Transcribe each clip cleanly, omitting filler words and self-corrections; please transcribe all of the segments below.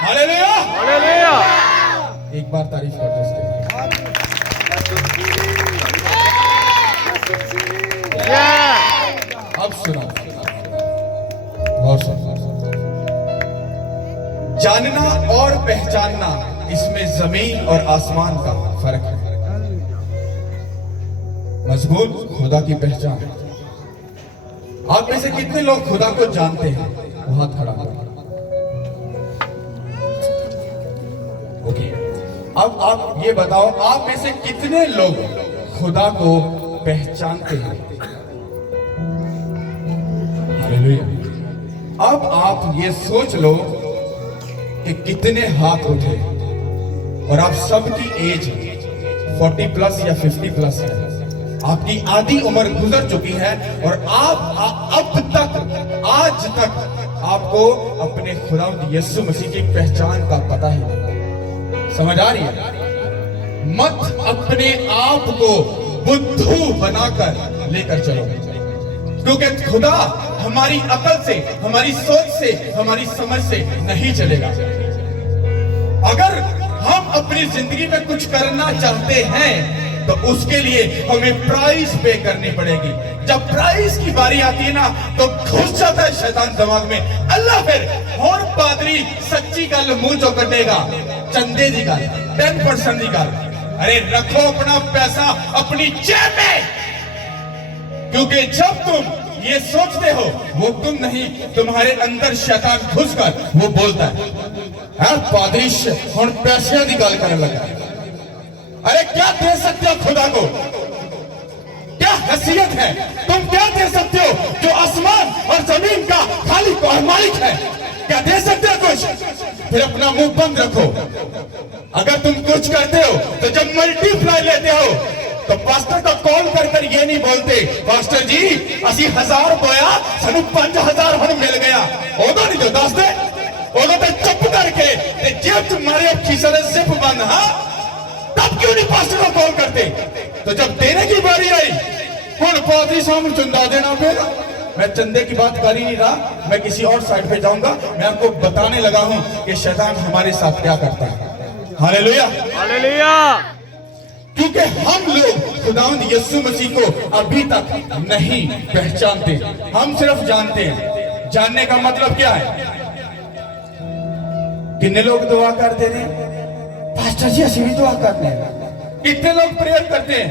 Hallelujah. Hallelujah. एक बार तारीफ कर दो उसके लिए। अब सुनो, गौर से जानना और पहचानना, इसमें जमीन और आसमान का फर्क है। मजबूत खुदा की पहचान। आप में से कितने लोग खुदा को जानते हैं? वो हाथ खड़ा करो। ओके, अब आप ये बताओ, आप में से कितने लोग खुदा को पहचानते हैं? हालेलुया। अब आप ये सोच लो कि कितने हाथ उठे और आप सबकी एज 40 प्लस या 50 प्लस है। आपकी आधी उम्र गुजर चुकी है और आप अब तक, आज तक आपको अपने खुदावंद यीशु मसीह की पहचान का पता ही नहीं। समझ आ रही है? मत अपने आप को बुद्धू बनाकर लेकर चलो, क्योंकि खुदा हमारी अकल से, हमारी सोच से, हमारी समझ से नहीं चलेगा। अगर हम अपनी जिंदगी में कुछ करना चाहते हैं तो उसके लिए हमें प्राइस पे करनी पड़ेगी। जब प्राइस की बारी आती है ना, तो घुस जाता है शैतान दिमाग में। अल्लाह फिर और पादरी सच्ची गल मुंह चो कटेगा, चंदे दी गल, 10% दी गल। अरे रखो अपना पैसा अपनी जेब में, क्योंकि जब तुम ये सोचते हो, वो तुम नहीं, तुम्हारे अंदर शैतान घुसकर वो बोलता है पादरी हुण पैसे की गल करने लगा। अरे क्या दे सकते हो खुदा को? क्या हैसियत है? तुम क्या दे सकते हो जो आसमान और जमीन का खालिक और मालिक है? क्या दे सकते हो कुछ? फिर अपना मुंह बंद रखो। अगर तुम कुछ करते हो तो जब मल्टीप्लाई लेते हो तो पास्टर को कॉल कर ये नहीं बोलते, पास्टर जी असी 1000 बोया, सानू 5000 हुण मिल गया। उदो नहीं जो दस दे, उदो तो चुप करके जेब च मारे खीसे दे जिप बंद। हाँ, तब क्यों नहीं पास्टर को कॉल करते? तो जब देने की बारी आई, हुण पादरी साहब चंदा देना फिर। मैं चंदे की बात कर ही नहीं रहा, मैं किसी और साइड पे जाऊंगा। मैं आपको बताने लगा हूं कि शैतान हमारे साथ क्या करता है। Hallelujah, hallelujah. क्योंकि हम लोग खुदावंद यीशु मसीह को अभी तक नहीं पहचानते। हम सिर्फ जानते हैं। जानने का मतलब क्या है? कितने लोग दुआ करते हैं? पास्टर जी असि भी दुआ करते हैं। कितने लोग प्रेयर करते हैं?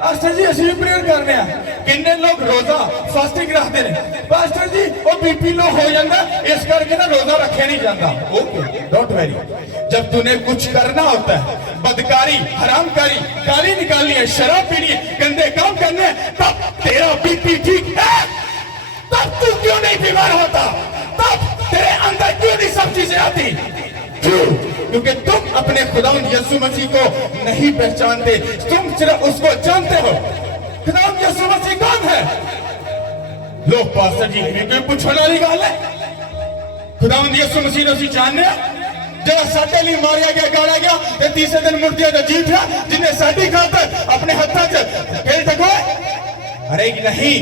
पास्टर जी असि भी प्रेयर करते हैं। कितने लोग रोजा फास्टिंग रखते हैं? पास्टर जी वो बीपी लो हो जाता, इस करके ना रोजा रखे नहीं जाता। Okay, don't very. जब तूने कुछ करना होता है, बदकारी, हरामकारी, गाली निकालनी है, शराब पीनी है, गंदे काम करने हैं, तब तेरा बीपी ठीक है? तब तू क्यों नहीं बीमार होता? तब तेरे अंदर क्यों नहीं सब चीजें आती? क्यों? क्योंकि तुम अपने खुदावंद यीशु मसीह को नहीं पहचानते। तुम सिर्फ उसको जानते हो। खुदावंद यीशु मसीह कौन है? लोग पास्टर जी कोई पूछने वाली गल है? खुदावंद यीशु मसीह ने जानने जरा साडे लिए मारिया गया, गाड़ा गया, ते तीसरे दिन मुर्दिया दा जी उठा, जिन्हें साडी खातर अपने हाथों च खेल टकोए। अरे नहीं,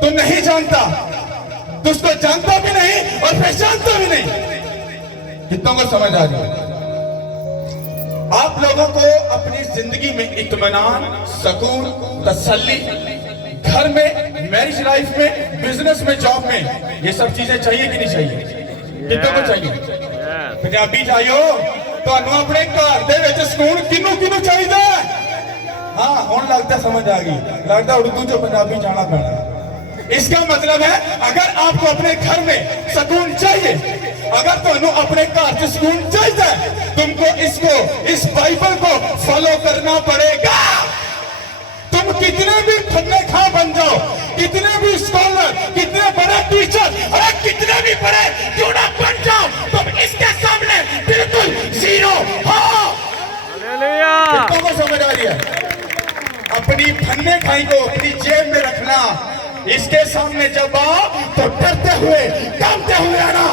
तू नहीं जानता, तू उसको जानता भी नहीं और पहचानता भी नहीं। कितनों को समझ आ रही है? आप लोगों को अपनी जिंदगी में इत्मीनान, सुकून, तसल्ली, घर में, मैरिज लाइफ में, बिजनेस में, जॉब में, ये सब चीजें चाहिए कि नहीं चाहिए? कितनों को चाहिए? पंजाबी जाइयो, ਤੁਹਾਨੂੰ अपने घर दे विच सुकून किनू किनू चाहिए? हाँ, हुण लगता समझ आ गई। लगता उर्दू जो पंजाबी जाना पैना। इसका मतलब है अगर आपको अपने घर में सुकून चाहिए, अगर तुम्हें अपने घर से सुकून चाहिए, तुमको इस बाइबल को फॉलो करना पड़ेगा। तुम कितने भी फन्ने खा बन जाओ, कितने भी स्कॉलर, कितने बड़े टीचर, अरे कितने भी बड़े क्यों ना बन जाओ, तुम इसके सामने बिल्कुल जीरो हो। कितनों को समझ आ रही है? अपनी फन्ने खाई को अपनी जेब में रखना, इसके सामने जब आओ तो डरते हुए, कांपते हुए आना।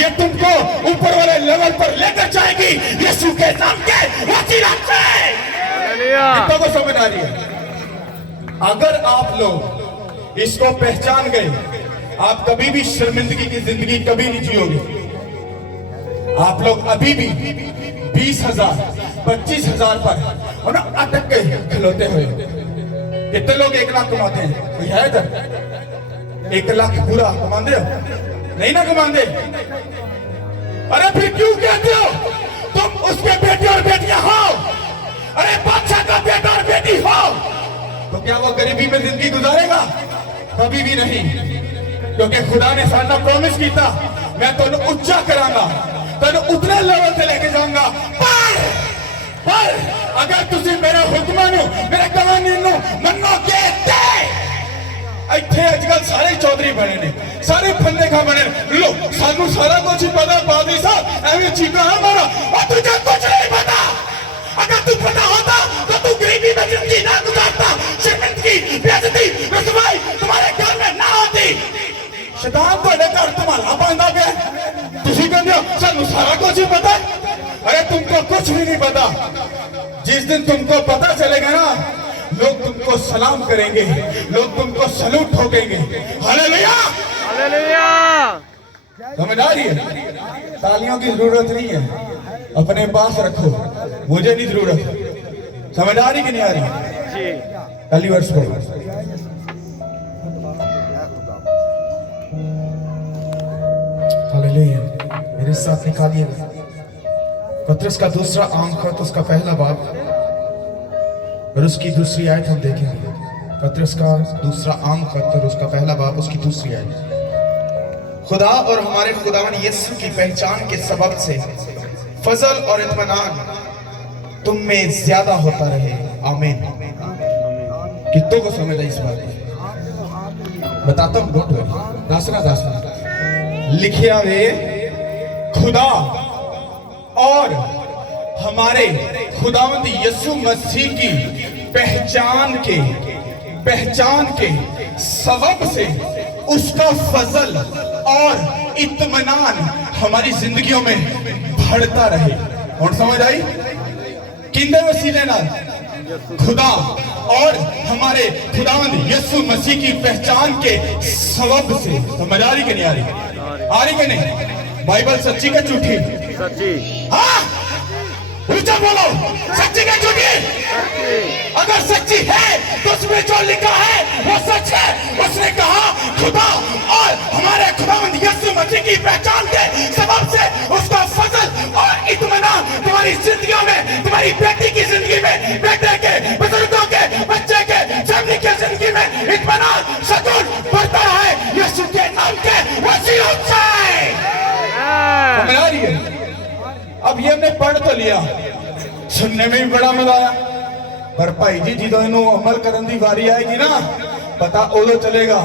ये तुमको ऊपर वाले लेवल पर लेकर जाएगी यीशु के नाम के वसीला से। कितनों को समझ आ रही है? अगर आप लोग इसको पहचान गए, आप कभी भी शर्मिंदगी की जिंदगी कभी नहीं जियोगे। आप लोग अभी भी 20,000 25,000 पर और ना अटक गए खिलौते हुए। कितने लोग 1 लाख कमाते हैं? कोई है इधर? 1 लाख पूरा कमाते हो? नहीं ना कमाते? अरे फिर क्यों कहते हो तुम उसके बेटे और बेटियां हो? अरे बादशाह का बेटा और बेटी हो, तो क्या वो गरीबी में जिंदगी गुजारेगा? कभी भी नहीं, क्योंकि खुदा ने साडा प्रॉमिस किया, मैं तुहानू उच्चा करांगा, तुहानू उतने लेवल से लेके जाऊंगा। पर अगर तुसी मेरे हुक्मां नू, मेरे कानून नू मन्नोगे ते ਇੱਥੇ ਅੱਜਕੱਲ ਸਾਰੇ ਚੌਧਰੀ ਬਣੇ ਨੇ, ਸਾਰੇ ਫੰਦੇ ਖਾ ਬਣੇ। लो सानू सारा कुछ ही पता, पादरी साहब एवं चीखा है मारा, और तुझे कुछ नहीं पता। अगर तू पता होता तो तू गरीबी में जिंदगी ना गुजारता, शर्मिंदगी, बेइज्जती, रुसवाई तुम्हारे घर में ना होती। शैतान तुम्हारे घर तुम्हारा पांदा पे, तुसी कहंदे हो सानू सारा कुछ ही पता है। अरे तुमको कुछ भी नहीं पता। जिस दिन तुमको पता चलेगा ना, लोग तुमको सलाम करेंगे, लोग तुमको सलूट ठोकेंगे। Hallelujah, hallelujah. समझ आ रही है? तालियों की जरूरत नहीं है, अपने पास रखो, मुझे नहीं जरूरत। समझ आ रही कि नहीं आ रही? जी। पहली वर्ष पढ़ो। हालेलुया, मेरे साथ निकालिएगा पतरस का दूसरा खत, उसका पहला बाब और उसकी दूसरी आयत हम देखेंगे। पतरस का दूसरा खत और उसका पहला बाब, उसकी दूसरी आयत। खुदा और हमारे खुदावन यीशु की पहचान के सबब से फजल और इत्मीनान तुम में ज्यादा होता रहे। आमीन। कितनों को समझ आई इस बात को? बताता हूं, डोंट वरी, दासना लिखिया वे खुदा और हमारे खुदावंद यीशु मसीह की पहचान के सबब से उसका फजल और इत्मीनान हमारी जिंदगियों में बढ़ता रहे। और समझ आई? किंदे वसीले नाल? खुदा और हमारे खुदावंद यीशु मसीह की पहचान के सबब से। समझ आ रही कि नहीं आ रही? आ रही कि नहीं? बाइबल सच्ची का झूठी? सच्ची। हाँ, ऊंचा बोलो, सच्ची का झूठी? अगर सच्ची है तो उसमें जो लिखा है वो सच है। उसने कहा खुदा और हमारे खुदावंद यीशु मसीह की पहचान के सबब से उसका फजल और इत्मीनान तुम्हारी जिंदगियों में, तुम्हारी बेटी की जिंदगी में, बेटे के, बुजुर्गों के, बच्चे के, फैमिली के जिंदगी में इत्मीनान, सुकून बढ़ता है यीशु के नाम के वसीले से। समझ आ रही है? अब ये हमने पढ़ तो लिया, सुनने में भी बड़ा मजा आया, पर भाई जी जो इनू अमल करने की वारी आएगी ना, पता उदो चलेगा।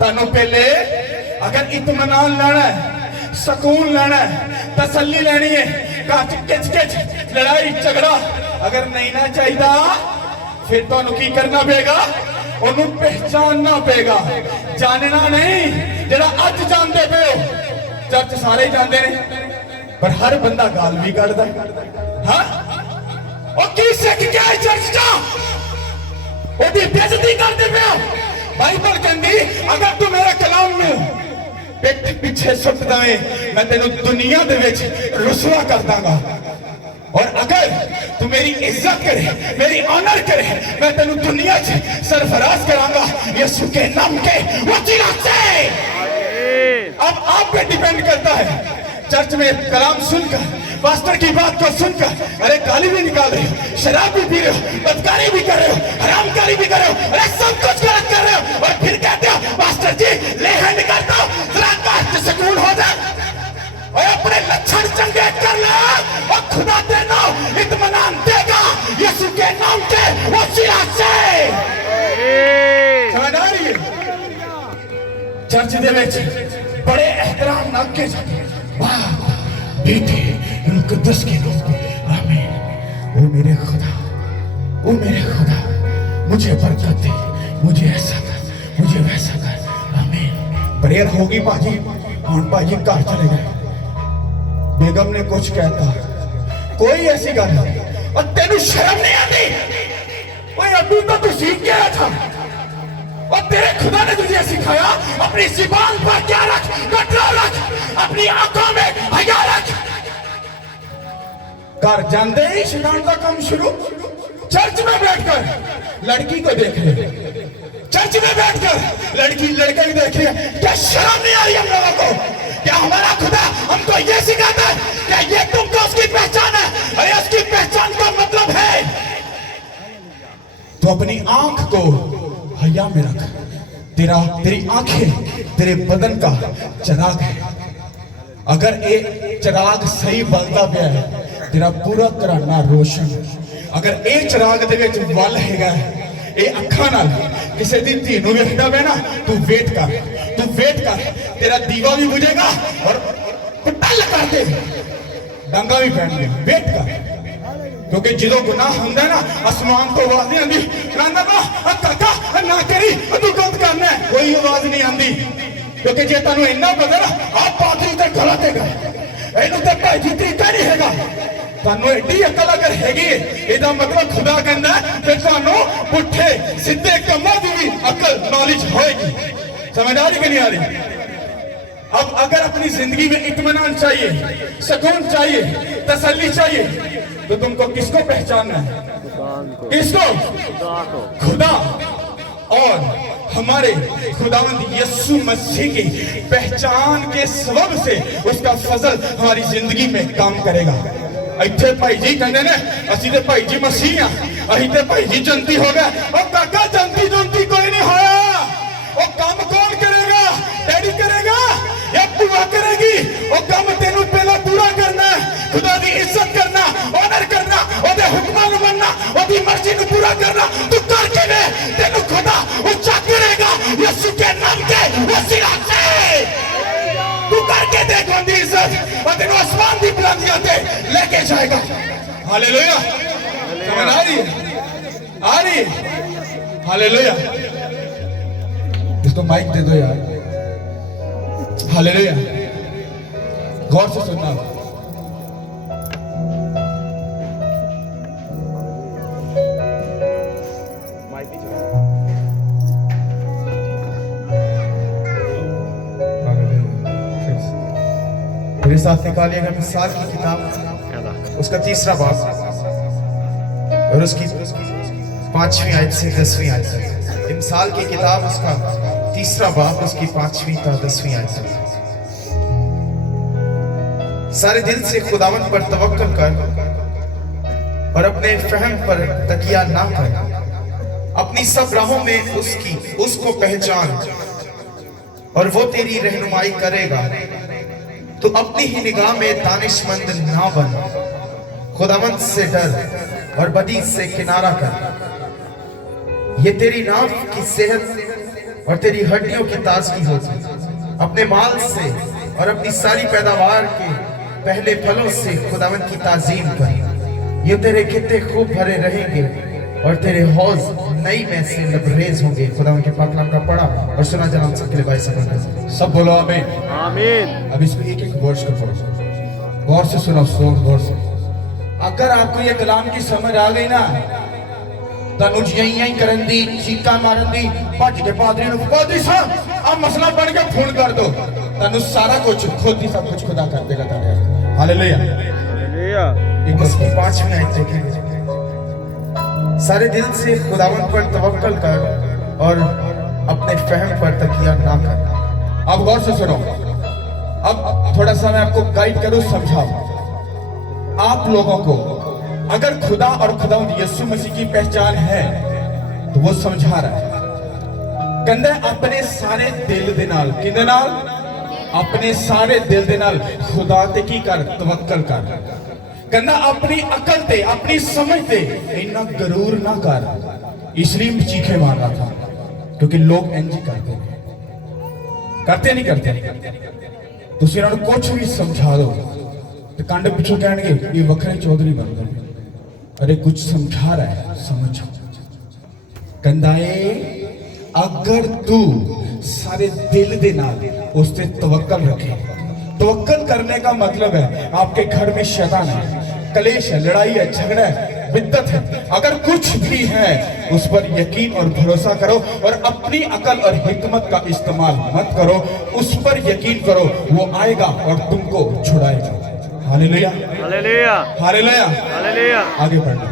तानू पहले अगर इत्मीनान लेना है, सुकून लेना है, तसल्ली लेनी है, किच किच लड़ाई झगड़ा अगर नहीं ना चाहिए, फिर तानू की करना पेगा? उन्हें पहचानना पेगा, जानना नहीं। जरा अज जानते पे हो, चर्च सारे जानते हैं, पर हर बंदा गाल भी करता है। हाँ, और की सिख क्या है चर्च का? ओदी बेइज्जती करते पे हो। बाइबल कहती अगर तू मेरे कलाम में पिठ पीछे सुट दवे, मैं तेनू दुनिया दे विच रुसवा कर दांगा। और अगर तू मेरी इज्जत करे, मेरी ऑनर करे, मैं तेनू दुनिया से सरफराज करांगा यीशु के नाम के वसीले से। अब आप पे डिपेंड करता है। चर्च में कलाम सुनकर, पास्टर की बात को सुनकर, अरे गाली भी निकाल रहे हो, शराब भी पी रहे हो, बदकारी भी कर रहे हो, हरामकारी भी कर रहे हो, अरे सब कुछ गलत कर रहे हो, और फिर कहते हो पास्टर जी ले हैंड करता हूं, जरा काश सुकून हो जाए। और अपने लक्षण चंगे कर ले, और खुदा देना इत्मीनान देगा यीशु के नाम के वसीले से। समझ आ रही है? चर्च दे विच बड़े एहतराम नाल के वाह बेटे मुकद्दस के नाम पे आमीन। ओ मेरे खुदा, मुझे बरकत दे, मुझे ऐसा कर, मुझे वैसा कर। आमीन। प्रेयर होगी बाजी, और बाजी घर चले गए। बेगम ने कुछ कहता, कोई ऐसी गल नहीं, और तेनू शर्म नहीं आती? ओए अभी तो तू सीख गया था, और तेरे खुदा ने तुझे सिखाया अपनी जुबान पर क्या रख, कंट्रोल रख, अपनी आंखों में घर जानते ही शैतान का काम शुरू। चर्च में बैठकर लड़की को देख रहे, चर्च में बैठकर लड़की लड़के को देख रहे। क्या शर्म नहीं आ रही हम लोगों को? क्या हमारा खुदा हमको ये सिखाता है क्या ये तुमको उसकी पहचान है? अरे उसकी पहचान का मतलब है तो अपनी आंख को हया में रख। तेरी आंखें तेरे बदन का चिराग है। अगर ये चिराग सही बलता पिया है तेरा पूरा घराना रोशन। अगर ये चिराग दे विच वल हैगा ये अखा नाल किसी दी धी नूं वेखदा पिया ना, तू वेट कर, तेरा दीवा भी बुझेगा और पटल करके डंगा भी पैणगे। वेट कर, क्योंकि जो गुनाह होंगे ना आसमान तो आवाज नहीं आती काका ना करी तू गलत करना है, कोई आवाज नहीं आती। क्योंकि जे तेन इन्ना पता ना आप पादरी तो गलत है इनू तो भाई तरीका नहीं है। तुहानू एडी अकल अगर हैगी इहदा मतलब खुदा कहंदा फिर तुहानू पुठे सीधे कामां दी भी अकल नॉलेज होएगी। समझ आ रही कि नहीं आ रही? अब अगर अपनी जिंदगी में इत्मीनान चाहिए, सुकून चाहिए, तसल्ली चाहिए तो तुमको किसको पहचानना है? किसको? खुदा। और हमारे खुदावंद यीशु मसीह की पहचान के सबब से उसका फजल हमारी जिंदगी में काम करेगा। इत्थे भाई जी कहते ने असि ते भाई जी मसीह हां, अहीं ते भाई जी जनती हो गए। और काका जनती जनती कोई नहीं होया। वो काम कौन करेगा? डैडी करेगा या बुआ करेगी? वो काम तेनू पहला पूरा करना है। खुदा दी इज्जत करना, ऑनर करना, ओदे हुक्मां नूं मनना, ओदी मर्जी नूं पूरा करना। तू करके दे, तेनू खुदा ऊंचा करेगा यीशु के नाम के वसीला से। तू करके देख उनकी इज्जत और तेनू आसमान की बुलंदियों पे लेके जाएगा। हालेलुया। समझ आ रही है? आ रही है? हालेलुया। इसको माइक दे दो यार। हालेलुया। गौर से सुनना। मेरे साथ निकालिएगा मिसाल की किताब उसका 3रा बाब और उसकी 5वीं आयत से 10वीं आयत तक। मिसाल की किताब उसका 3रा बाब उसकी 5वीं का 10वीं आयत तक। सारे दिल से खुदावंद पर तवक्कल कर और अपने फहम पर तकिया ना कर। अपनी सब राहों में उसको पहचान और वो तेरी रहनुमाई करेगा। तो अपनी ही निगाह में दानिशमंद ना बन, खुदावंद से डर और बदी से किनारा कर। ये तेरी नाव की सेहत और तेरी हड्डियों की ताजगी होगी। अपने माल से और अपनी सारी पैदावार के पहले फलों से खुदावंद की ताजीम कर। ये तेरे खित्ते खूब भरे रहेंगे और तेरे हौज नई में से लबरेज होंगे। खुदावंद के पाक नाम का पढ़ा और सुना जनाब सबके लिए भाई सब बोलो आमीन। आमीन। अब इसको एक एक वर्ष को पढ़ो, गौर से सुनो, गौर से। अगर आपको ये कलाम की समझ आ गई ना तानू यही करन दी, चीका मारन दी, भज के पादरी नूं पादरी साहब अब मसला बन के फोन कर दो, तानू सारा कुछ खुद ही सब कुछ खुदा कर देगा तारे। हालेलुया। हालेलुया। इसकी 5वीं आयत देखेंगे। सारे दिल से खुदावंद पर तवक्कल कर और अपने फहम पर तकिया ना कर। अब गौर से सुनो। अब थोड़ा सा मैं आपको गाइड करूं, समझाऊं। आप लोगों को अगर खुदा और खुदावंद यीशु मसीह की पहचान है तो वो समझा रहा है। कहंदा अपने सारे दिल दे नाल, किदे नाल? अपने सारे दिल दे नाल खुदा ते की कर, तवक्कल कर। कहना अपनी अकल ते, अपनी समझ ते इन्ना गरूर ना कर। इसलिए चीखे मार रहा था क्योंकि लोग इंज करते नहीं करते। तुसी इन्हां नूं कुछ भी समझा दो तो कंड पिछों कहणगे ये वखरे चौधरी बन गए। अरे कुछ समझा रहा है, समझो। कहंदा है अगर तू सारे दिल दे नाल उस ते तवक्कल रखे। तवक्कल करने का मतलब है आपके घर में शैतान है, कलेश है, लड़ाई है, झगड़ा है, बिद्दत है, अगर कुछ भी है उस पर यकीन और भरोसा करो और अपनी अकल और हिकमत का इस्तेमाल मत करो। उस पर यकीन करो, वो आएगा और तुमको छुड़ाएगा। Hallelujah hallelujah hallelujah. हालेलुया। आगे बढ़ना।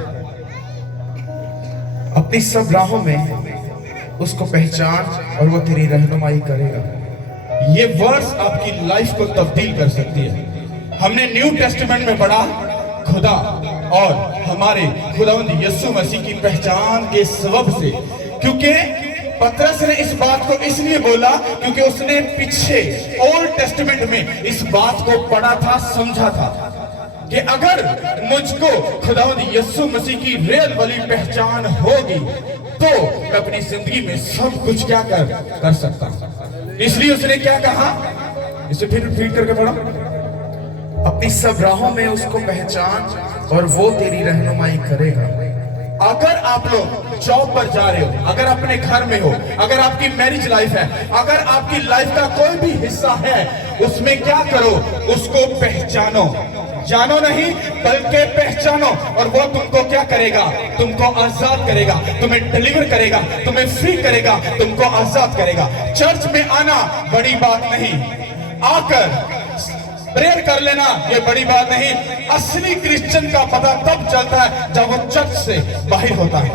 अपनी सब राहों में उसको पहचान और वो तेरी रहनुमाई करेगा। ये वर्ड्स आपकी लाइफ को तब्दील कर सकती है। हमने न्यू टेस्टामेंट में पढ़ा खुदा और हमारे खुदावंद यीशु मसीह की पहचान के सबब से, क्योंकि पतरस ने इस बात को इसलिए बोला क्योंकि उसने पीछे ओल्ड टेस्टामेंट में इस बात को पढ़ा था, समझा था कि अगर मुझको खुदावंद यीशु मसीह की रियल वाली पहचान होगी तो मैं अपनी जिंदगी में सब कुछ क्या कर सकता हूं। इसलिए उसने क्या कहा, इसे फिर रिपीट करके पढ़ो। अपनी सब राहों में उसको पहचान और वो तेरी रहनुमाई करेगा। अगर आप लोग जॉब पर जा रहे हो, अगर अपने घर में हो, अगर आपकी मैरिज लाइफ है, अगर आपकी लाइफ का कोई भी हिस्सा है, उसमें क्या करो, उसको पहचानो। जानो नहीं बल्कि पहचानो, और वो तुमको क्या करेगा, तुमको आजाद करेगा, तुम्हें डिलीवर करेगा, तुम्हें फ्री करेगा, तुमको आजाद करेगा। चर्च में आना बड़ी बात नहीं, आकर प्रेयर कर लेना ये बड़ी बात नहीं। असली क्रिश्चियन का पता तब चलता है जब वो चर्च से बाहर होता है।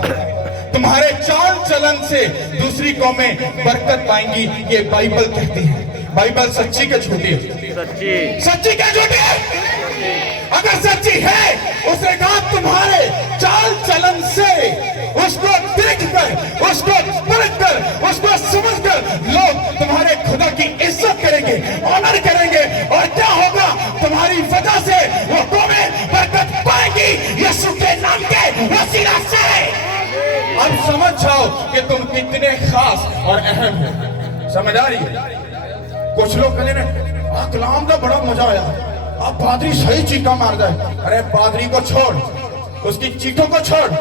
तुम्हारे चाल चलन से दूसरी कौमें बरकत पाएंगी, ये बाइबल कहती है। बाइबल सच्ची के झूठी है? सच्ची के झूठी है? अगर सच्ची है, उसने कहा तुम्हारे चाल चलन से उसको देखकर, उसको परखकर, उसको समझकर लोग तुम्हारे खुदा की इज्जत करेंगे, ऑनर करेंगे, और क्या होगा, तुम्हारी वजह से वो कौमें बरकत पाएंगी यीशु के नाम के वसीला से। अब समझ जाओ कि तुम कितने खास और अहम हो। समझ आ रही है? कुछ लोग कहते हैं कलाम का बड़ा मजा आया, अब पादरी सही चीखा मार जाए। अरे पादरी को छोड़, उसकी चीखों को छोड़,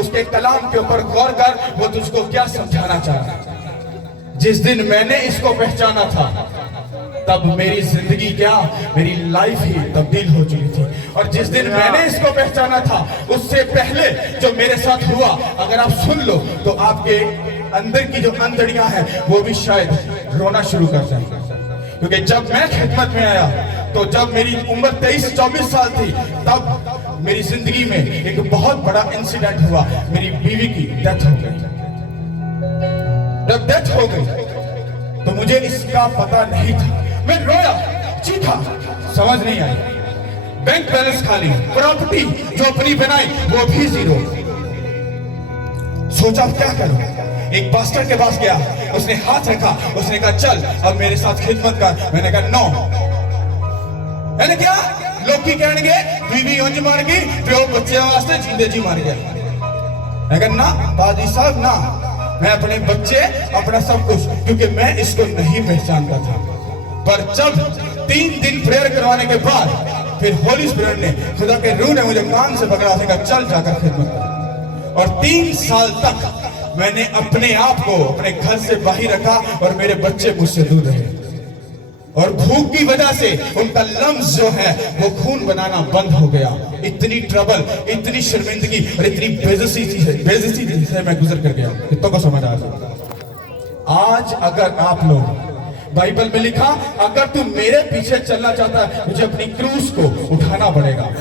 उसके कलाम के ऊपर गौर कर, वो तुझको क्या समझाना चाहता है। जिस दिन मैंने इसको पहचाना था तब मेरी जिंदगी क्या, मेरी लाइफ ही तब्दील हो चुकी थी। और जिस दिन मैंने इसको पहचाना था उससे पहले जो मेरे साथ हुआ, अगर आप सुन लो तो आपके अंदर की जो अंतड़ियां हैं वो भी शायद रोना शुरू कर जाए। क्योंकि जब मैं खिदमत में आया तो जब मेरी उम्र 23-24 साल थी, तब मेरी जिंदगी में एक बहुत बड़ा इंसिडेंट हुआ। मेरी बीवी की डेथ हो गई। जब डेथ हो गई तो मुझे इसका पता नहीं था। मैं रोया, चीखा, समझ नहीं आई। बैंक बैलेंस खाली, प्रॉपर्टी जो अपनी बनाई वो भी जीरो। सोचा क्या करूं। एक पास्टर के पास गया, उसने हाथ रखा, उसने कहा चल अब मेरे साथ खिदमत कर। मैंने कहा नो। मैंने क्या, लोग की कहेंगे बीवी उंज मर गई, प्यो बच्चे वास्ते जिंदे जी मर गया। मैं कहा ना पादी साहब ना, मैं अपने बच्चे, अपना सब कुछ, क्योंकि मैं इसको नहीं पहचानता था। पर जब 3 दिन प्रेयर करवाने के बाद फिर होली स्पिरिट ने, खुदा के रूह ने मुझे कान से पकड़ा, कहा चल जाकर खिदमत कर। और 3 साल तक मैंने अपने आप को अपने घर से बाहर रखा और मेरे बच्चे मुझसे दूर रहे। और भूख की वजह से उनका लम्स जो है वो खून बनाना बंद हो गया। इतनी ट्रबल, इतनी शर्मिंदगी और इतनी बेइज्जती से मैं गुजर कर गया। कितनों को समझ आ जाए। आज अगर आप लोग, बाइबल में लिखा, अगर तू मेरे पीछे चलना चाहता है मुझे अपनी क्रूस को उठाना पड़ेगा।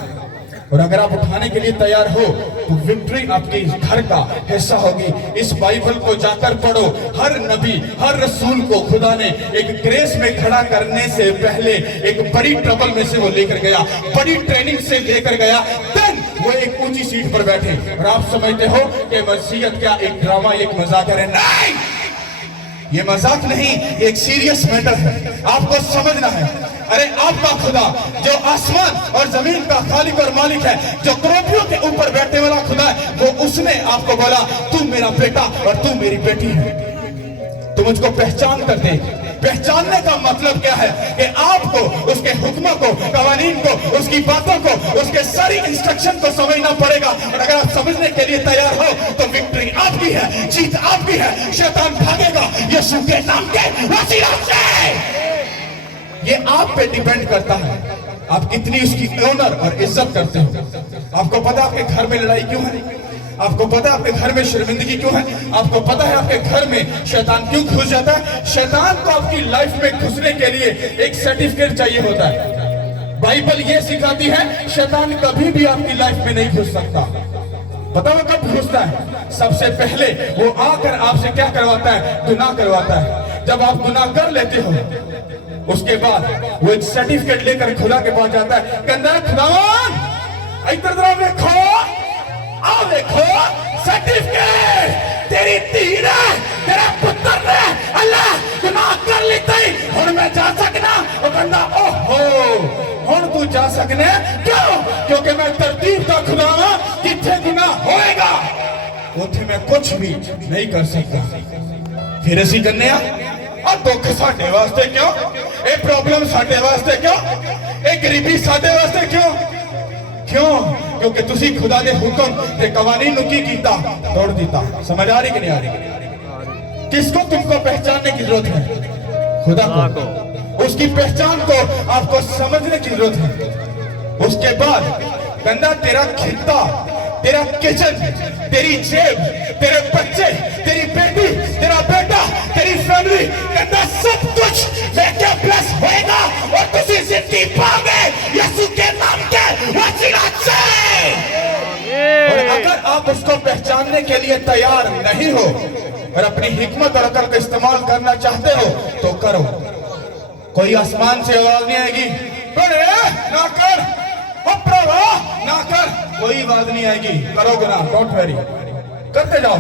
और अगर आप उठाने के लिए तैयार हो तो विक्ट्री आपके घर का हिस्सा होगी। इस बाइबल को जाकर पढ़ो। हर नबी, हर रसूल को खुदा ने एक ग्रेस में खड़ा करने से पहले एक बड़ी ट्रबल में से वो लेकर गया, बड़ी ट्रेनिंग से लेकर गया, देन वो एक ऊंची सीट पर बैठे। और आप समझते हो कि मसीहत क्या एक ड्रामा, एक मजाक है? नहीं, ये मजाक नहीं, ये एक सीरियस मैटर है। आपको समझना है। अरे आपका खुदा जो आसमान और जमीन का खालिक और मालिक है, जो करोड़ियों के ऊपर बैठने वाला खुदा है, वो उसने आपको बोला तू मेरा बेटा और तू मेरी बेटी है। तू मुझको पहचान कर दे। पहचानने का मतलब क्या है कि आपको उसके हुक्मों को, कवानीन को, उसकी बातों को, उसके सारी इंस्ट्रक्शन को समझना पड़ेगा। और अगर आप समझने के लिए तैयार हो तो विक्ट्री आपकी है, जीत आपकी है। शैतान भागेगा यीशु के नाम के वसीला से। ये आप पे डिपेंड करता है, आप कितनी उसकी ऑनर और इज्जत करते हो। आपको पता आपके घर में लड़ाई क्यों है? आपको पता है आपके घर में शर्मिंदगी क्यों है? आपको पता है आपके घर में शैतान क्यों घुस जाता है? शैतान को आपकी लाइफ में घुसने के लिए एक सर्टिफिकेट चाहिए होता है। बाइबल ये सिखाती है शैतान कभी भी आपकी लाइफ में नहीं घुस सकता। बताओ कब घुसता है? सबसे पहले वो आकर आपसे क्या करवाता है? गुनाह करवाता है। जब आप गुनाह कर लेते हो, उसके बाद वो एक सर्टिफिकेट लेकर खुदा के पास जाता है, कहता है खुदावन इधर जरा देखो, आओ देखो सर्टिफिकेट, तेरी धी ने, तेरा पुत्र ने अल्लाह गुनाह कर लेते हुण मैं जा सकना। वो कहता ओहो हुण तू जा सकने, क्यों? क्योंकि मैं तरतीब का खुदा हां, जिथे गुनाह होएगा उथे मैं कुछ भी नहीं कर सकता। फिर असी करने और दुख साडे वास्ते क्यों, ये प्रॉब्लम साडे वास्ते क्यों, ये गरीबी साडे वास्ते क्यों? क्यों? क्योंकि तुसी खुदा दे हुक्म ते कवानीन नु की कीता? तोड़ दिता। समझ आ रही कि नहीं आ रही? किसको तुमको पहचानने की जरूरत है? खुदा को। उसकी पहचान को आपको समझने की जरूरत है। उसके बाद गंदा तेरा खिता, तेरा किचन, तेरी जेब, तेरे बच्चे, तेरी बेटी, तेरा बेटा, तेरी फैमिली, गंदा सब कुछ लेके प्लस होएगा और तुसी जिंदगी पाओगे यीशु के नाम के वसीला से। और अगर आप उसको पहचानने के लिए तैयार नहीं हो और अपनी हिकमत और अकल का इस्तेमाल करना चाहते हो तो करो। कोई आसमान से आवाज नहीं आएगी ना कर, ना कर, कोई आवाज नहीं आएगी। करोगे ना, डोंट वरी, करते जाओ।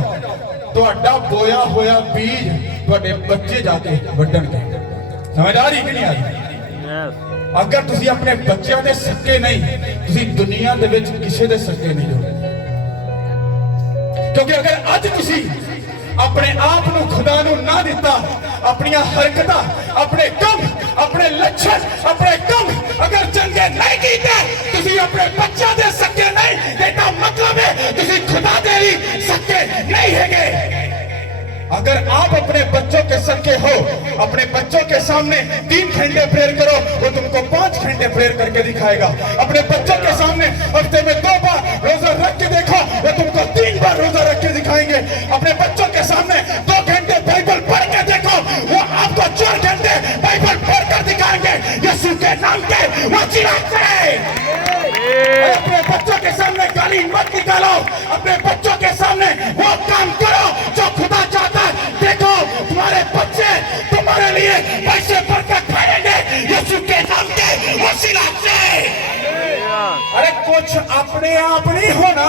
तो अड्डा बोया होया बीज ਤੁਹਾਡੇ ਬੱਚੇ जाके ਵੱਢਣਗੇ। समझ आ रही कि नहीं आ रही? अगर तुसी अपने बच्चों के सके नहीं, तुसी दुनिया दे विच किसी दे सके नहीं हो। क्योंकि अगर अज तुसी अपने आप को खुदा नू ना दिता, अपनी हरकत, अपने कम, अपने लक्षण, अपने कम अगर चंगे नहीं कीते, तुसी अपने बच्चों दे सके नहीं, इसका मतलब है तुसी खुदा दे भी सके नहीं हैगे। अगर आप अपने बच्चों के सके हो, अपने बच्चों के सामने 3 घंटे प्रेयर करो, वो तुमको 5 घंटे प्रेयर करके दिखाएगा। अपने बच्चों के सामने हफ्ते में 2 बार रोजा रख के देखो, वो तुमको 3 बार रोजा रख के दिखाएंगे। अपने बच्चों के सामने 2 घंटे बाइबल पढ़ के देखो, वो आपको 4 घंटे बाइबल पढ़ कर दिखाएंगे यीशु के नाम के वसीला से। अपने बच्चों के सामने गाली मत निकालो, अपने बच्चों के सामने वो काम करो जो खुदा चाहता है। देखो तुम्हारे बच्चे तुम्हारे लिए पैसे भरकर खाएंगे यीशु के नाम के वसीला से। अरे कुछ अपने आप नहीं होना,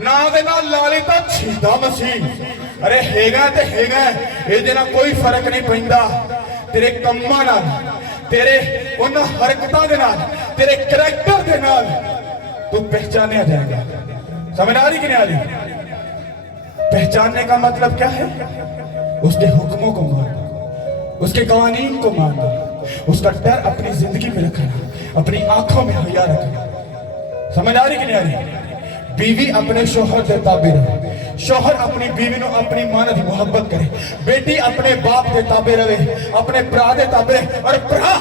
ना दे नाल लाली तो छीदा मसीह। अरे हेगा ते हेगा, ये ना कोई फर्क नहीं पैंदा। तेरे कम्मा नाल, तेरे उन हरकतां दे नाल, तेरे करैक्टर दे नाल तू पहचाने जाएगा। समझ आ रही कि नहीं आ रही? पहचानने का मतलब क्या है? उसके हुक्मों को मानना, उसके कवानीन को मानना, उसका डर अपनी जिंदगी में रखना, अपनी आंखों में हया रखना। समझ आ रही कि नहीं आ रही? बीवी अपने शोहर के ताबे रहे, शोहर अपनी बीवी को अपनी मां की मोहब्बत करे, बेटी अपने बाप के ताबे रहे, अपने भरा के ताबे, और भरा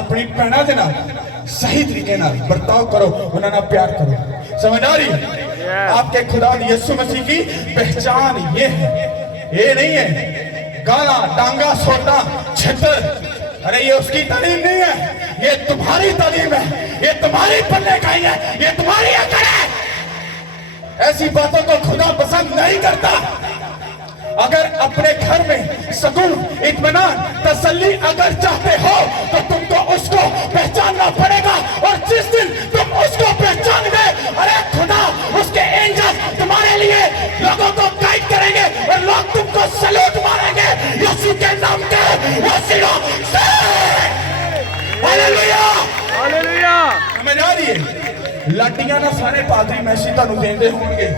अपनी भैणों के नाल सही तरीके नाल बर्ताव करो, उन्होंने प्यार करो। समझ आ रही? आपके खुदा यीशु मसीह की पहचान ये है, ये नहीं है गाला, डांगा, सोटा, छितर। अरे ये उसकी तालीम नहीं है, ये तुम्हारी तालीम है, ये तुम्हारी पन्ने का ही है, ये तुम्हारी अकल है। ऐसी बातों को खुदा पसंद नहीं करता। अगर अपने घर में सुकून, इत्मीनान, तसल्ली अगर चाहते हो तो तुमको उसको पहचानना पड़ेगा। और जिस दिन तुम उसको पहचानोगे, अरे खुदा उसके एंजल तुम्हारे लिए लोगों को गाइड करेंगे और लोग तुमको सैल्यूट मारेंगे यीशु के नाम के वसीला से। Hallelujah, hallelujah. समझ आ रही है? लाटियां ना सारे पादरी मैसी तुहानू देंदे होंगे,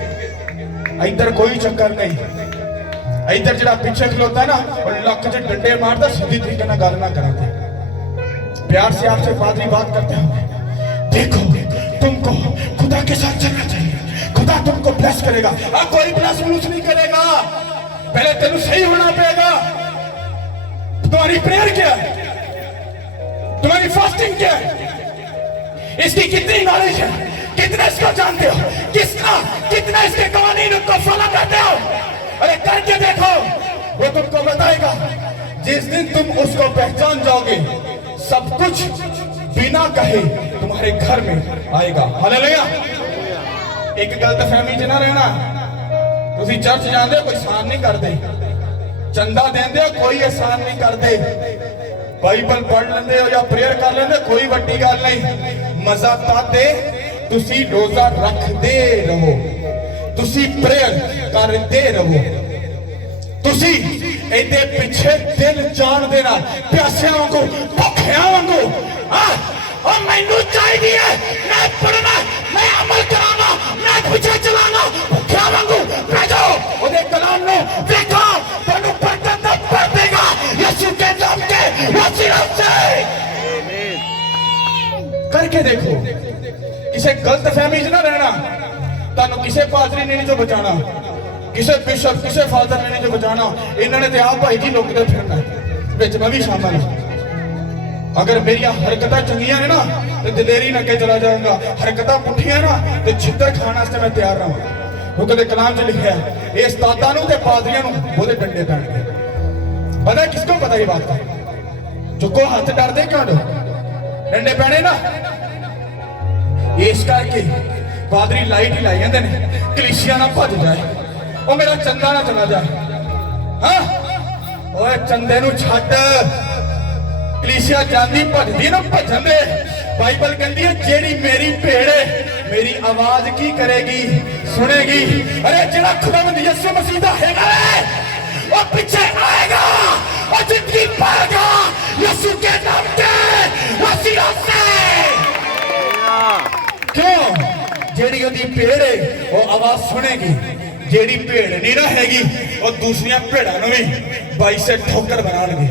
इधर कोई चक्कर नहीं। इधर जरा पीछे खलोता है ना और लक च डंडे मारता, सीधी तरीके ना गल ना कराते, प्यार से आपसे पादरी बात करते हो। देखो तुमको खुदा के साथ चलना चाहिए, खुदा तुमको ब्लेस करेगा। कोई ब्लेस ब्लूस नहीं करेगा, पहले तेन सही होना पड़ेगा। तुम्हारी प्रेयर क्या है? तुम्हारी फास्टिंग क्या है? इसकी कितनी नॉलेज है? कितना इसको जानते हो? कितना इसके कवानीन को फॉलो करते हो? अरे करके देखो, वो तुमको बताएगा। जिस दिन तुम उसको पहचान जाओगे, सब कुछ बिना कहे तुम्हारे घर में आएगा। हालेलुया। एक गलतफहमी च ना रहना। तुसी चर्च जाते कोई एहसान नहीं करते, चंदा देंदे कोई एहसान नहीं करते, बाइबल पढ़ लेंदे हो या प्रेयर कर लेंदे कोई वड्डी गल नहीं। मजा ताते तुसी रोजा रखते रहो, तुसी प्रेयर करते रहो, तुसी ਇਹਦੇ ਪਿੱਛੇ ਦਿਲ ਜਾਣ ਦੇ ਨਾਲ ਪਿਆਸਿਆਂ ਵਾਂਗੂ ਭੁੱਖਿਆਂ ਵਾਂਗੂ ਉਹ ਮੈਨੂੰ ਚਾਹੀਦੀ ਹੈ, ਮੈਂ ਪੜਨਾ, ਮੈਂ ਅਮਲ ਕਰਾਂਗਾ, ਮੈਂ ਪਿੱਛੇ ਚਲਾਂਗਾ, ਭੁੱਖਿਆਂ ਵਾਂਗੂ ਭੇਜੋ ਉਹਦੇ ਕਲਾਮ ਨੂੰ, ਦੇਖੋ ਤੁਹਾਨੂੰ ਬਰਕਤ ਦਾ ਭਰ ਦੇਗਾ ਯਿਸੂ के नाम के वसीले से। करके देखो, किसी गलतफहमी च ना रहना। ਤੁਹਾਨੂੰ ਕਿਸੇ ਪਾਦਰੀ ਨੇ ਨਹੀਂ ਜੋ ਬਚਾਣਾ, ਕਿਸੇ ਬਿਸ਼ਪ ਕਿਸੇ ਫਾਦਰ ਨੇ ਨਹੀਂ ਜੋ ਬਚਾਣਾ। ਇਹਨਾਂ ਨੇ ਤੇ ਆਪ ਭਾਈ ਜੀ ਲੁਕਦੇ ਫਿਰਨਾ, ਵਿੱਚ ਮੈਂ ਵੀ ਸ਼ਾਮਲ ਹਾਂ। ਅਗਰ ਮੇਰੀਆਂ ਹਰਕਤਾਂ ਚੰਗੀਆਂ ਨੇ ਨਾ ਤੇ ਦਲੇਰੀ ਨਾਲ ਅੱਗੇ ਚਲਾ ਜਾਊਂਗਾ, ਹਰਕਤਾਂ ਪੁੱਠੀਆਂ ਨਾ ਤੇ ਛਿੱਤਰ ਖਾਣ ਵਾਸਤੇ ਮੈਂ ਤਿਆਰ ਰਹਾਂ। ਕਿਉਂਕਿ ਦੇ ਕਲਾਮ 'ਚ ਲਿਖਿਆ ਇਹ ਉਸਤਾਦਾਂ ਨੂੰ ਤੇ ਪਾਦਰੀਆਂ ਨੂੰ ਉਹਦੇ ਡੰਡੇ ਪੈਣਗੇ। पता है किसको पता ये बात का? चुको हाथ डरते क्यों दो डंडे पैने ना, इस करके पादरी लाइट ही लाई जाते हैं कलीसिया ना भज जाए, वो मेरा चंदा ना चला जाए। हाँ ओए चंदे नू छड्ड, कलीसिया जांदी भजदी ना भजन दे। बाइबल कहती है जेड़ी मेरी भेड़ मेरी आवाज की करेगी सुनेगी। अरे जेड़ा खुदावंद यीशु मसीह दा हैगा वो पीछे आएगा और जिंदगी पाएगा यीशु के नाम के वसीले से। क्यों? जेड़ी ओदी भेड़ है वो आवाज सुनेगी, जेड़ी भेड़ नहीं रहेगी वो दूसरिया भेड़ां नूं भी बाई से ठोकर बनाणगे।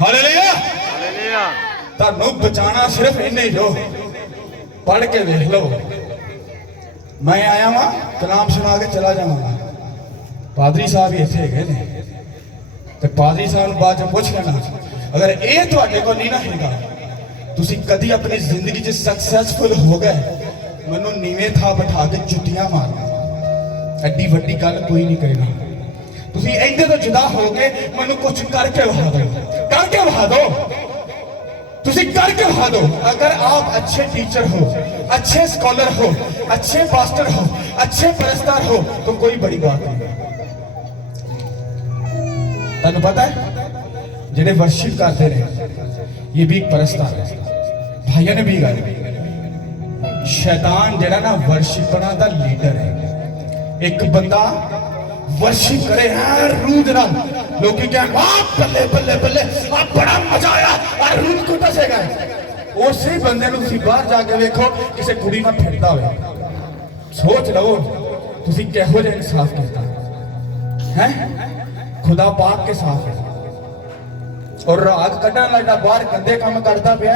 हालेलुया। हालेलुया। तानू बचाना सिर्फ इन्ने ही लो, पढ़ के देख लो। मैं आया वां कलाम सुना के चला जावांगा, पादरी साहब ही इत्थे हैगे ने ਤੇ ਪਾਦਰੀ ਸਾਹਿਬ ਨੂੰ ਬਾਅਦ ਚ ਪੁੱਛ ਲੈਣਾ। ਅਗਰ ਇਹ ਤੁਹਾਡੇ ਕੋਲ ਨਹੀਂ ਨਾ ਹੈਗਾ, ਤੁਸੀਂ ਕਦੀ ਆਪਣੀ ਜ਼ਿੰਦਗੀ 'ਚ ਸਕਸੈਸਫੁਲ ਹੋ ਗਏ, ਮੈਨੂੰ ਨੀਵੇਂ ਥਾਂ ਬਿਠਾ ਕੇ ਜੁੱਤੀਆਂ ਮਾਰਨਾ, ਐਡੀ ਵੱਡੀ ਗੱਲ ਕੋਈ ਨਹੀਂ ਕਰੇਗਾ। ਤੁਸੀਂ ਇਹਦੇ ਤੋਂ ਜੁਦਾ ਹੋ ਕੇ ਮੈਨੂੰ ਕੁਝ ਕਰਕੇ ਵਹਾ ਦਿਓ, ਕਰਕੇ ਵਹਾ ਦਿਓ, ਤੁਸੀਂ ਕਰਕੇ ਵਹਾ ਦਿਓ। अगर आप अच्छे टीचर हो, अच्छे स्कॉलर हो, अच्छे पास्टर हो, अच्छे परस्तार हो तो कोई बड़ी बात नहीं। तैनू पता है जेडे वर्शिप करते रहे ये भी एक परस्तार है। भाइयों ने भी गल, शैतान जेड़ा ना वर्शिपना दा लीडर है। एक बंदा वर्शिप करे रूद नाल, लोग कह बल्ले बल्ले बल्ले बड़ा मजा आया और रूद को दसेगा। उसी बंदे नूं तुसीं बाहर जाके वेखो किसी कुड़ी नाल फिरदा होवे, सोच लवो तुसीं किहो जिहा इंसाफ कीता है। खुदा पाक के साथ है और राग कढ़न लगा बाहर गंदे काम करता पिया,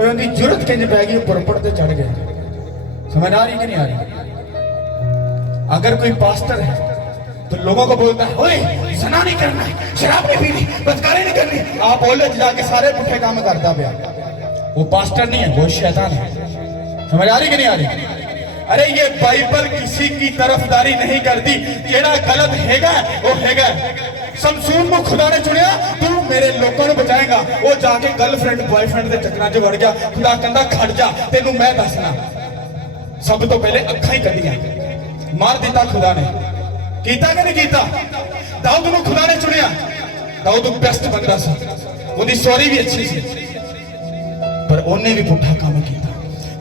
उनकी जरूरत किंज पै गई, पुरपड़ ते चढ़ गया। समझ आ रही कि नहीं आ रही? अगर कोई पास्टर है तो लोगों को बोलता है ओए ज़ना नहीं करना, शराब नहीं पीनी, बदकारी नहीं करनी, आप बोले जाके सारे पुठे काम करता पिया। वो पास्टर नहीं है, वो शैतान है। समझ आ रही कि नहीं आ रही? अरे ये बाइबल किसी की तरफदारी नहीं करती, जेड़ा गलत हैगा वो हैगा। समसून को खुदा ने चुनिया, तू मेरे लोगों को बचाएगा। वो जाके गर्लफ्रेंड बॉयफ्रेंड के चक्करां च वड़ गया। खुदा कहंदा खड़ जा, तेनू मैं दसना। सब तो पहले अखां ही कड्डियां, मार दिता खुदा ने। कीता कि नहीं कीता? दाऊद को खुदा ने चुनिया, दाऊद बेस्ट बंदा सी, उसकी स्टोरी भी अच्छी सी, पर उन्हें भी पुट्ठा काम किया।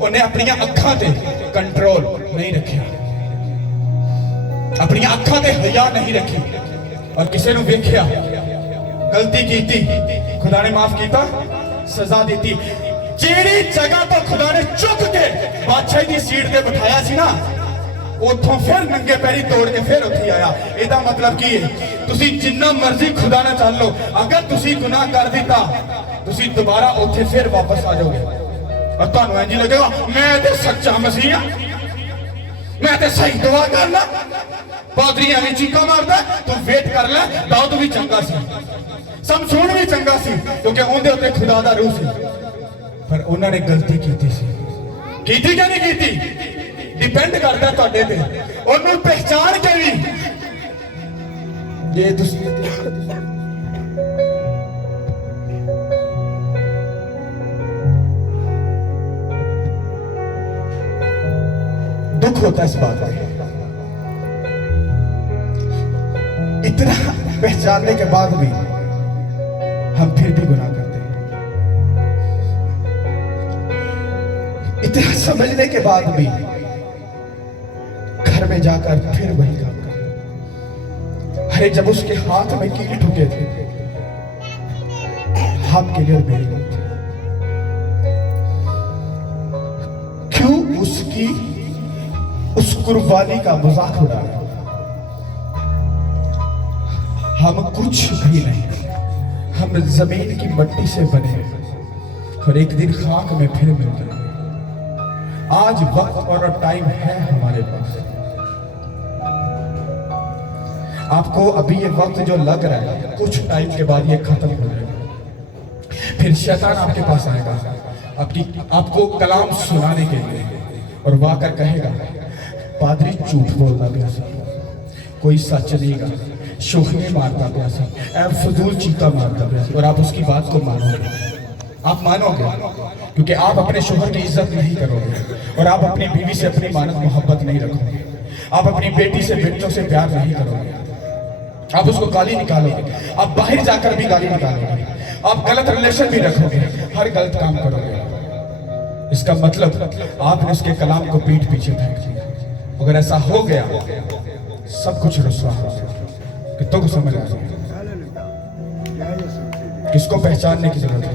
उन्हें अपनी अखां ते कंट्रोल नहीं रखा, अपनी अखां ते हया नहीं रखी और किसी ने वेख्या गलती की, खुदा ने माफ किया, सजा दी। जेड़ी जगह तो खुदा ने चुक के बादशाही की सीट ते बिठाया सी ना, उथों फिर नंगे पैरी तोड़ के फिर उत्थे आया। इसका मतलब की है, तुसी जिन्ना मर्जी खुदा ना चल लो, अगर तुसी गुनाह कर दिता तुसी दोबारा उत्थे फिर वापस आ जाओगे और तुहानू इंज लगेगा मैं ते सच्चा मसीह हां, मैं ते सही दुआ करना। पादरी एवं चीका मारदा, तू वेट कर ले। दाऊद भी चंगा सी, समसून भी चंगा सी, क्योंकि उहदे उत्ते खुदा दा रूह सी, पर उन्होंने गलती की सी। कीती कि नहीं कीती डिपेंड करता तुहाडे ते। उहनूं पहचान के भी जे तुसीं होता है इस बात में, इतना पहचानने के बाद भी हम फिर भी गुनाह करते हैं। इतना समझने के बाद भी घर में जाकर फिर वही काम करते। अरे जब उसके हाथ में कील ठुके थे, आपके लिए और मेरे लिए, क्यों उसकी उस कुर्बानी का मजाक उड़ाया? हम कुछ भी नहीं, हम जमीन की मट्टी से बने और एक दिन खाक में फिर मिल जाएंगे। आज वक्त और टाइम है हमारे पास। आपको अभी ये वक्त जो लग रहा है, कुछ टाइम के बाद ये खत्म हो जाएगा। फिर शैतान आपके पास आएगा आपको कलाम सुनाने के लिए, और वो आकर कहेगा, पादरी झूठ बोलता प्यास, कोई सच नहीं गा, शोखने मारता प्यास, फजूल चीका मारता प्यास, और आप उसकी बात को मानोगे। आप मानोगे क्योंकि आप अपने शोहर की इज्जत नहीं करोगे, और आप अपनी बीवी से अपनी मानत मोहब्बत नहीं रखोगे, आप अपनी बेटी से बेटियों से प्यार नहीं करोगे, आप उसको गाली निकालोगे, आप बाहर जाकर भी गाली निकालोगे, आप गलत रिलेशन भी रखोगे, हर गलत काम करोगे। इसका मतलब आपने उसके कलाम को पीठ पीछे फेंक दिया। अगर ऐसा हो गया, सब कुछ रुसवा हो गया। कितनों को समझ आ गया? किसको पहचानने की जरूरत है?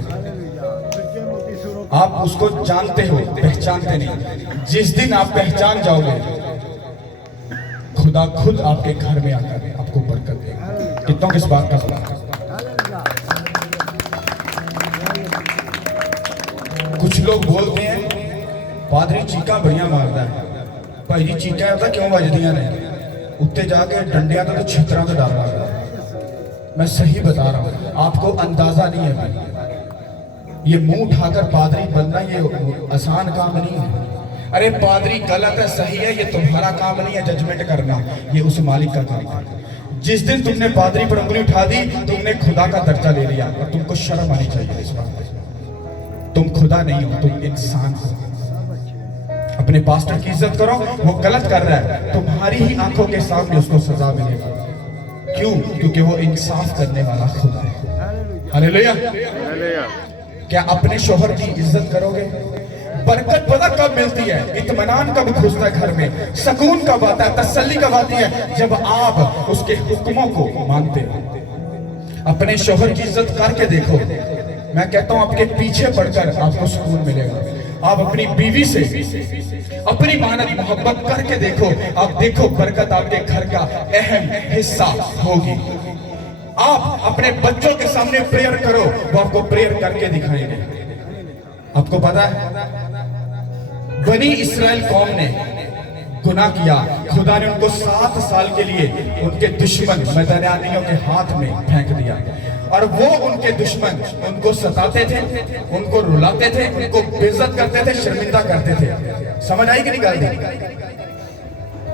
आप उसको जानते हो, पहचानते नहीं। जिस दिन आप पहचान जाओगे, खुदा खुद आपके घर में आकर आपको बरकत देगा। कितनों किस बात का सुना? कुछ लोग बोलते हैं, पादरी चीका बढ़िया मारता है। भाई जी चीका होता क्यों बजदियां ने? उत्ते जाके डंडिया तो छितरा तो डाल रहा है। मैं सही बता रहा हूं, आपको अंदाजा नहीं है भाई। ये मुंह उठाकर पादरी बनना ये आसान काम नहीं है। अरे पादरी गलत है सही है, ये तुम्हारा काम नहीं है जजमेंट करना, ये उस मालिक का काम है। जिस दिन तुमने पादरी पर उंगली उठा दी, तुमने खुदा का दर्जा ले लिया, और तुमको शर्म आनी चाहिए इस बात पे। तुम खुदा नहीं हो, तुम इंसान हो। अपने पास्टर की इज्जत करो, वो गलत कर रहा है, तुम्हारी ही आंखों के सामने उसको सजा मिलेगी। क्यों? क्योंकि वो इंसाफ करने वाला खुदा है। हालेलुया। क्या अपने शोहर की इज्जत करोगे? बरकत पता कब मिलती है, इत्मीनान कब घुसता है घर में, सुकून कब आता है, तसल्ली कब आती है, जब आप उसके हुक्मों को मानते हो। अपने शोहर की इज्जत करके देखो, मैं कहता हूं आपके पीछे पड़कर आपको सुकून मिलेगा। आप अपनी बीवी से अपनी मानत मोहब्बत करके देखो, आप देखो बरकत आपके घर का अहम हिस्सा होगी। आप अपने बच्चों के सामने प्रेयर करो, वो आपको प्रेयर करके दिखाएंगे। आपको पता है, बनी इस्राएल कौम ने गुनाह किया, खुदा ने उनको 7 साल के लिए उनके दुश्मन मदयानियों के हाथ में फेंक दिया, और वो उनके दुश्मन उनको सताते थे, उनको रुलाते थे, उनको बेइज्जत करते थे, शर्मिंदा करते थे। समझ आई कि नहीं गल?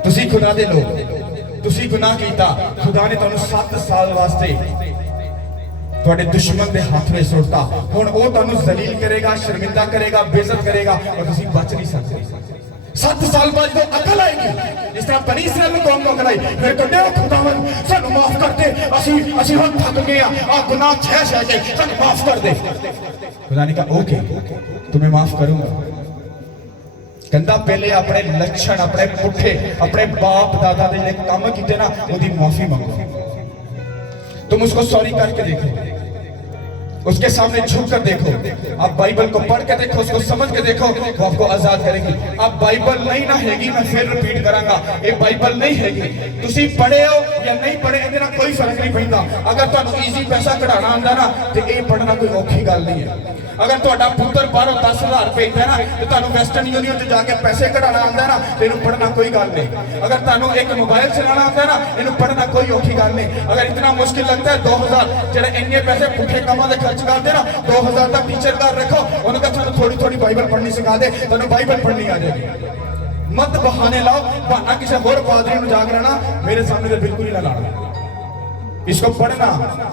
तुसी खुदा दे लोग, तुसी गुनाह कीता, खुदा ने तुहानू 7 साल वास्ते तुहाडे दुश्मन दे हाथ में सुट्टा। हुण वो तुहानू जलील करेगा, शर्मिंदा करेगा, बेइज्जत करेगा, और तुसी बच नहीं सकते। 7 साल बाद जो अकल आएगी, जिस तरह बनी इस्राएल कौम को अकल आई, फिर कहते हो खुदावन सानू माफ कर दे, असी हुण थक गए आ गुनाह छह के सानू माफ कर दे। खुदा ने कहा ओके, तुम्हें माफ करूंगा। कहता पहले अपने लक्षण, अपने पुठे, अपने बाप दादा दे काम कीते ना, उसकी माफी मांगो। तुम उसको सॉरी करके देखो, उसके सामने झुक कर देखो, आप बाइबल को पढ़ के देखो, उसको समझ के देखो, वो आपको आजाद करेगी। आप बाइबल नहीं ना हैगी, मैं फिर रिपीट करांगा, ये बाइबल नहीं हैगी। तुसी पढ़े हो या नहीं पढ़े, ਇਹਦੇ ਨਾਲ कोई फर्क नहीं पैंदा। अगर ਤੁਹਾਨੂੰ ईजी पैसा कढ़ाना आंदा ना, तो ये पढ़ना कोई औखी गल नहीं है। अगर ਤੁਹਾਡਾ पुत्र बाहरों 10,000 भेजता है ना, तो ਤੁਹਾਨੂੰ वेस्टर्न यूनियन से जाके पैसे कढ़ाना आंदा ना, तो इन्हें पढ़ना कोई गल नहीं। अगर ਤੁਹਾਨੂੰ एक मोबाइल चलाना आंदा है ना, इन्हें पढ़ना कोई औखी गल नहीं। अगर इतना मुश्किल लगता है 2,000 ਜਿਹੜੇ ਇੰਨੇ पैसे पुठे कामां ਦੇ खर्च करते ना, 2,000 का टीचर घर रखो, उन्होंने कहा ਤੁਹਾਨੂੰ थोड़ी थोड़ी बाइबल पढ़नी सिखा दे, ਤੁਹਾਨੂੰ बाइबल पढ़नी आ जाएगी। मत बहाने लाओ, बहाना किसी होर पादरी में जाग रहना, मेरे सामने तो बिल्कुल ही ना लाना। इसको पढ़ना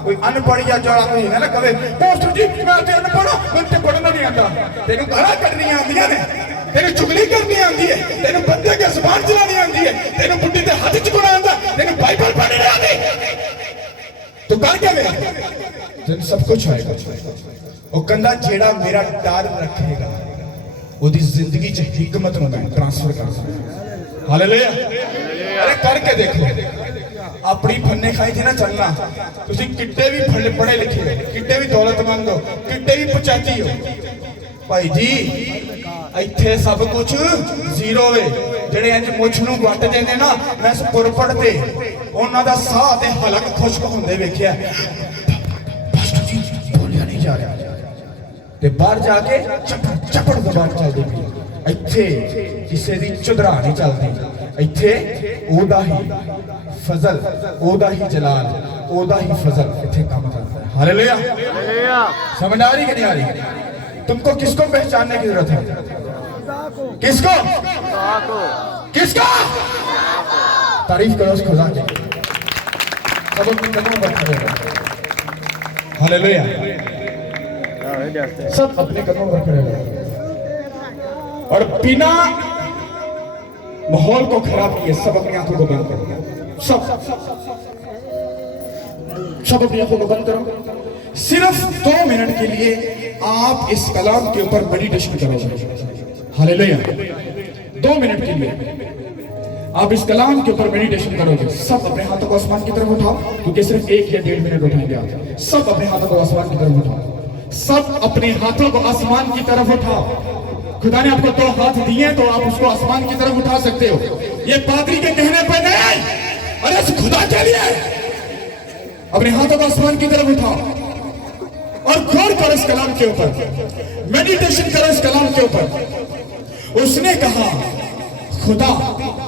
कोई अनपढ़ या जड़ा कोई है ना, कहे पोस्टर जी मैं तो अनपढ़, मुझे पढ़ना नहीं आता, तेन गाला कढ़नियां आंदियां ने, तेन चुगली करनी आती है, तेन बंदे के जुबान चलानी आती है, तेन बुढ़ी के हाथ चुकना आता, तेन बाइबल पढ़नी नहीं आती, तू कर क्या गया? तेन सब कुछ आएगा। वो कहता जेड़ा मेरा डर रखेगा ओदी जिंदगी च हिकमत में मैं ट्रांसफर कर सकता। हालेलुया। अरे करके देखो, अपनी फन्ने खाई थी ना चलना, तुसी किड्डे भी पढ़े लिखे हो, किड्डे भी दौलतमंद हो, किड्डे भी पंचायती हो, भाई जी इत्थे सब कुछ जीरो है। जेड़े इंज मुछ नूं वट देंदे ना, मैं सुर पढ़ते उन्हां दा साह ते हलक खुश्क हुंदे वेखिया, पास्टर जी बोलिया नहीं जा रहा, ते बाहर जाके चपड़ दबार चलदी पई। इत्थे किसे दी चुधरा नहीं चलदी, इत्थे ओदा ही फजल, ओदा ही जलाल, ओदा ही फजल इत्थे काम करता है। हालेलुया। समझ आ रही कि नहीं आ रही? तुमको किसको पहचानने की जरूरत है? किसको? किसको? तारीफ करो उस खुदा की। सब अपने कदमों पर खड़े रहो। हालेलुया। सब अपने कदमों पर खड़े रहो और बिना माहौल को खराब किए सब अपनी आंखों को बंद करो। सब अपनी आंखों को बंद करो। सिर्फ 2 मिनट के लिए आप इस कलाम के ऊपर मेडिटेशन करोगे। हालेलुया। 2 मिनट के लिए आप इस कलाम के ऊपर मेडिटेशन करोगे। सब अपने हाथों को आसमान की तरफ उठाओ, क्योंकि सिर्फ 1 या 1.5 मिनट उठाएंगे आप। सब अपने हाथों को आसमान की तरफ उठाओ। सब अपने हाथों को आसमान की तरफ उठाओ। खुदा ने आपको 2 हाथ दिए तो आप उसको आसमान की तरफ उठा सकते हो। ये पादरी के कहने पर नहीं, अरे इस खुदा के लिए अपने हाथों को आसमान की तरफ उठाओ और गौर करो इस कलाम के ऊपर, मेडिटेशन करो इस कलाम के ऊपर। उसने कहा खुदा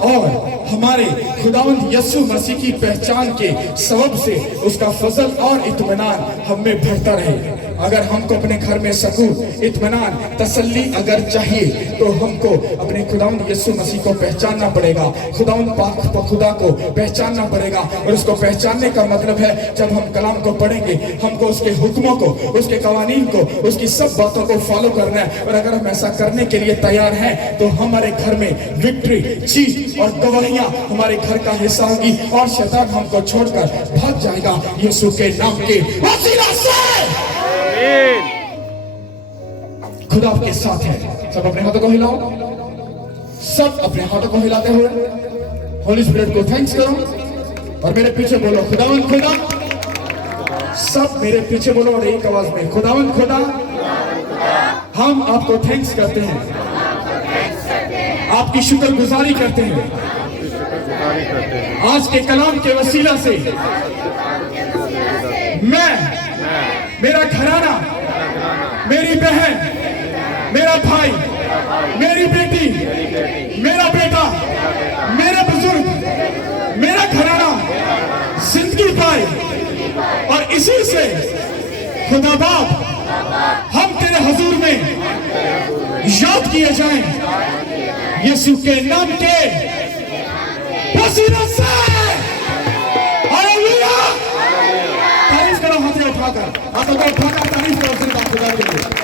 और हमारे खुदावंद यीशु मसीह की पहचान के सबब से उसका फजल और इत्मीनान हम में बढ़ता रहे। अगर हमको अपने घर में सुकून, इत्मीनान, तसल्ली अगर चाहिए तो हमको अपने खुदावंद यीशु मसीह को पहचानना पड़ेगा। खुदावंद पाक खुदा को पहचानना पड़ेगा। और उसको पहचानने का मतलब है जब हम कलाम को पढ़ेंगे हमको उसके हुक्मों को, उसके कवानीन को, उसकी सब बातों को फॉलो करना है। और अगर हम ऐसा करने के लिए तैयार हैं तो हमारे घर में विक्ट्री, जीत और गवाहियां हमारे घर का हिस्सा होगी और शैतान हमको छोड़कर भाग जाएगा यीशु के नाम के वसीला से। खुदा आपके साथ है। सब अपने हाथों को हिलाओ। सब अपने हाथों को हिलाते हुए होली स्पिरिट को थैंक्स करो और मेरे पीछे बोलो खुदावन खुदा। सब मेरे पीछे बोलो और एक आवाज में खुदावन खुदा, हम आपको थैंक्स करते हैं, आपकी शुक्रगुजारी करते हैं। आज के कलाम के वसीला से मैं, मेरा घराना, मेरी बहन, मेरा भाई, मेरी बेटी, मेरा बेटा, मेरे बुजुर्ग, मेरा घराना जिंदगी पाए और इसी से खुदा बाप हम तेरे हुजूर में याद किए जाएं यीशु के नाम के वसीला से। हालेलुया। तारीफ करो हाथ उठाकर, हाथों को उठाकर तारीफ करो खुदा के लिए।